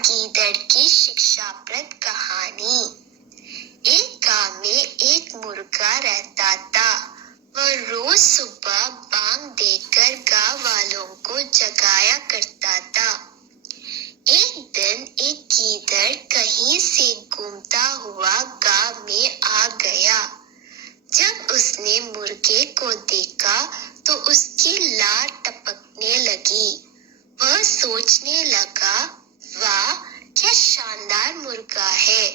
गीदड़ की शिक्षाप्रद कहानी। एक गांव में एक मुर्गा रहता था। वह रोज सुबह बांग देकर गांव वालों को जगाया करता था। एक दिन एक गीदड़ कहीं से घूमता हुआ गांव में आ गया। जब उसने मुर्गे को देखा तो उसकी लार टपकने लगी। वह सोचने लगा, वाह क्या शानदार मुर्गा है,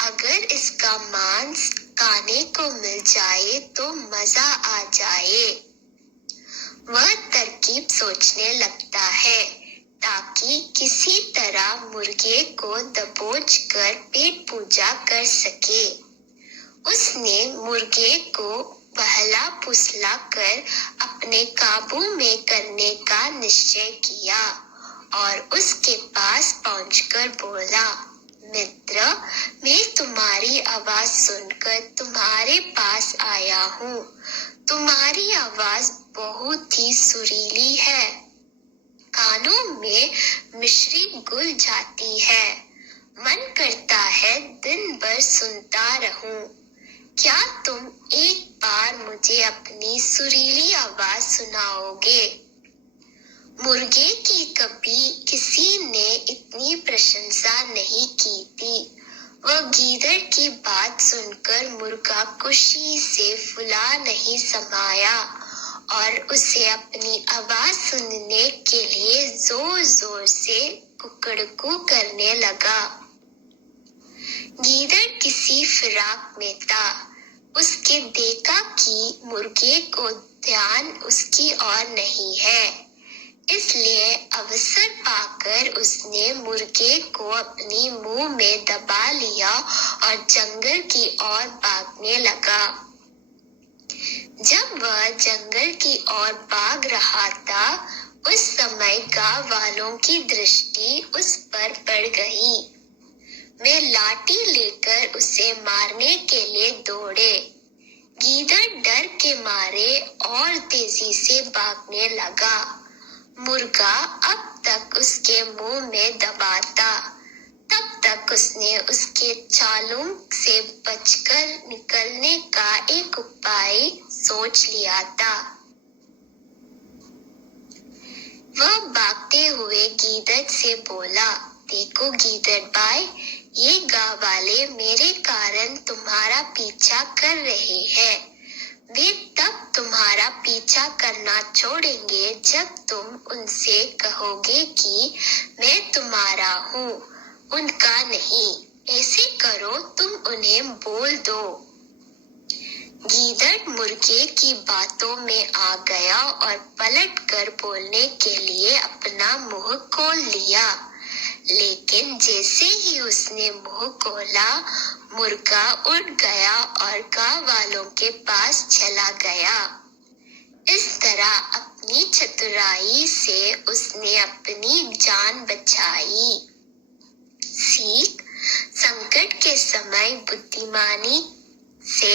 अगर इसका मांस खाने को मिल जाए तो मजा आ जाए। वह तरकीब सोचने लगता है ताकि किसी तरह मुर्गे को दबोच कर पेट पूजा कर सके। उसने मुर्गे को बहला फुसला कर अपने काबू में करने का निश्चय किया और उसके पास पहुंचकर बोला, मित्र, मैं तुम्हारी आवाज सुनकर तुम्हारे पास आया हूँ। तुम्हारी आवाज बहुत ही सुरीली है, कानों में मिश्री घुल जाती है। मन करता है दिन भर सुनता रहूं। क्या तुम एक बार मुझे अपनी सुरीली आवाज सुनाओगे? मुर्गे की कभी किसी ने इतनी प्रशंसा नहीं की थी। वह गीदड़ की बात सुनकर मुर्गा खुशी से फुला नहीं समाया और उसे अपनी आवाज सुनने के लिए जोर जोर से कुकड़कू करने लगा। गीदड़ किसी फिराक में था। उसके देखा कि मुर्गे को ध्यान उसकी ओर नहीं है, इसलिए अवसर पाकर उसने मुर्गे को अपनी मुंह में दबा लिया और जंगल की ओर भागने लगा। जब वह जंगल की ओर भाग रहा था, उस समय गांव वालों की दृष्टि उस पर पड़ गई। वे लाठी लेकर उसे मारने के लिए दौड़े। गीदड़ डर के मारे और तेजी से भागने लगा। मुर्गा अब तक उसके मुंह में दबा था। तब तक उसने उसके चालों से बचकर निकलने का एक उपाय सोच लिया था। वह भागते हुए गीदड़ से बोला, देखो गीदड़ भाई, ये गांव वाले मेरे कारण तुम्हारा पीछा कर रहे हैं। वे तब तुम्हारा पीछा करना छोड़ेंगे जब तुम उनसे कहोगे कि मैं तुम्हारा हूँ, उनका नहीं। ऐसे करो, तुम उन्हें बोल दो। गीदड़ मुर्गे की बातों में आ गया और पलटकर बोलने के लिए अपना मुंह खोल लिया। लेकिन जैसे ही उसने मुंह खोला, मुर्गा उड़ गया और गांव वालों के पास चला गया। इस तरह अपनी चतुराई से उसने अपनी जान बचाई। सीख, संकट के समय बुद्धिमानी से